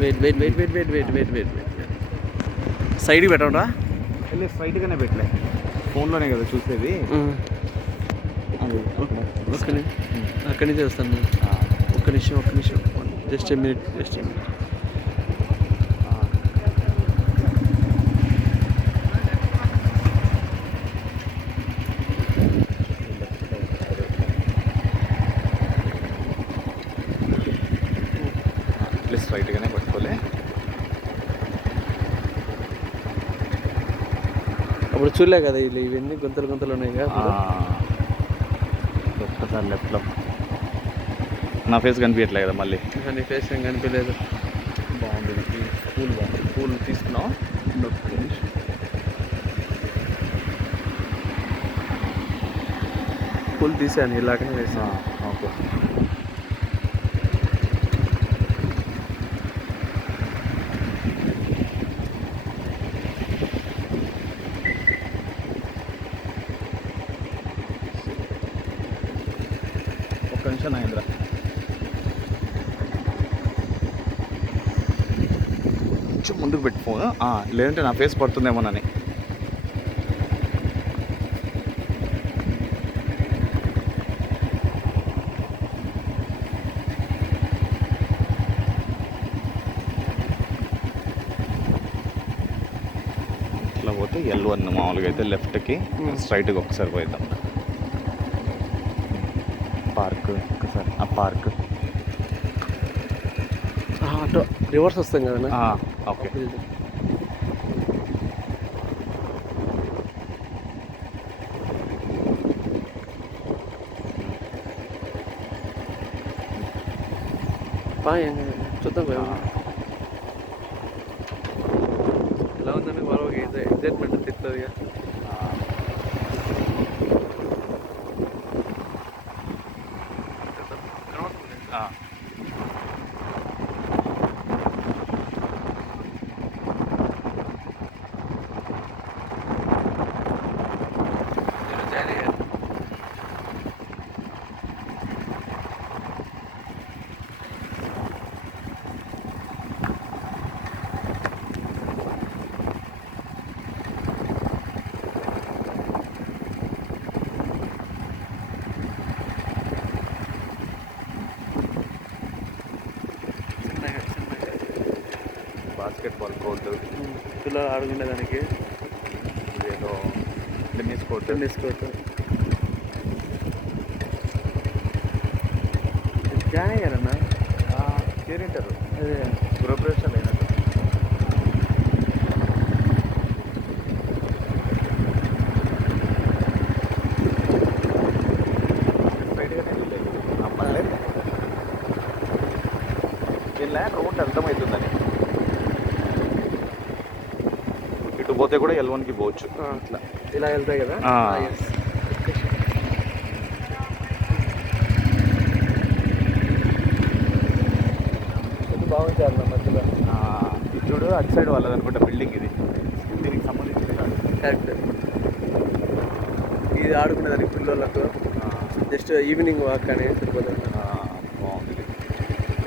Wait wait wait wait wait wait wait wait wait సైడ్కి పెట్టండా వెళ్ళి స్ట్రైట్గానే పెట్టలే, ఫోన్లోనే కదా చూసేది. అది అక్కడి నుంచి వస్తాను. ఒక్క నిమిషం జస్ట్ ఏ మినిట్. స్ట్రైట్గానే పట్టుకోలే. అప్పుడు చూడలే కదా ఇవన్నీ గుంతలు ఉన్నాయి కదా. ఒక్కసారి లెఫ్ట్లో నా ఫేస్ కనిపించట్లే కదా మళ్ళీ. నీ ఫేస్ ఏం కనిపించలేదు. బాగుంది, పూలు బాగుంది. పూలు తీసుకున్నావు. పూలు తీసాను, ఇలాగనే వేసాను. ఓకే. ఒక్క నిమిషం నాగేంద్ర. కొంచెం ముందుకు పెట్టుకో, లేదంటే నా ఫేస్ పడుతుందేమోనని. ఇట్లా పోతే L1 మామూలుగా అయితే లెఫ్ట్కి, స్ట్రైట్గా ఒకసారి పోయిద్దాం. పార్క్ ఒకసారి, ఆ పార్క్ అటు రివర్స్ వస్తాం కదా. ఓకే. చూద్దాం ఎలా ఉందని బాగా ఎగ్జైట్మెంట్ తిరుగుతుంది. బాస్కెట్బాల్ కోర్టు, పిల్లలు ఆడుకునేదానికి. ఇదేదో టెన్నిస్ కోర్టు. జాయిన్ అయ్యారన్నా, చేరింటారు. అదే గృహప్రవేశాలు అయినట్టు. స్ట్రైట్గానే వెళ్ళలేదు అమ్మాయిలే. దీని ల్యాండ్ రౌండ్ అర్థమవుతుందని. ఇటు పోతే కూడా L1కి పోవచ్చు. అట్లా ఇలా వెళ్తాయి కదా. బాగుంది అన్న మధ్యలో. ఇది చూడు, అటు సైడ్ వాళ్ళది అనుకుంటా బిల్డింగ్. ఇది దీనికి సంబంధించింది కాదు. కరెక్ట్. ఇది ఆడుకునేదానికి పిల్లలకు జస్ట్ ఈవినింగ్ వాక్ అనేది సరిపోతుంది. బాగుంది,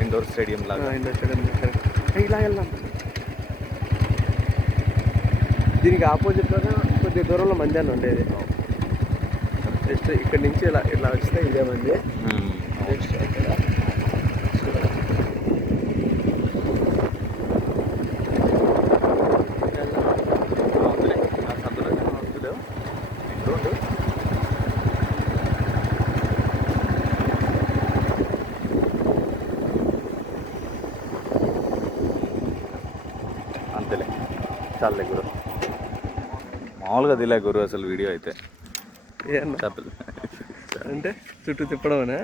ఇండోర్ స్టేడియం లాగా. ఇండోర్ స్టేడియం ఇలా వెళ్దాం. దీనికి ఆపోజిట్లోనే కొద్ది దూరంలో మంజాన్ని ఉండేది. జస్ట్ ఇక్కడి నుంచి ఇలా వస్తే ఇదే మంది. జస్ట్ అక్కడ అంతేలే, చాలే గురు. మామూలుగా దిలే గురు అసలు వీడియో అయితే. అంటే చుట్టూ తిప్పడమనే.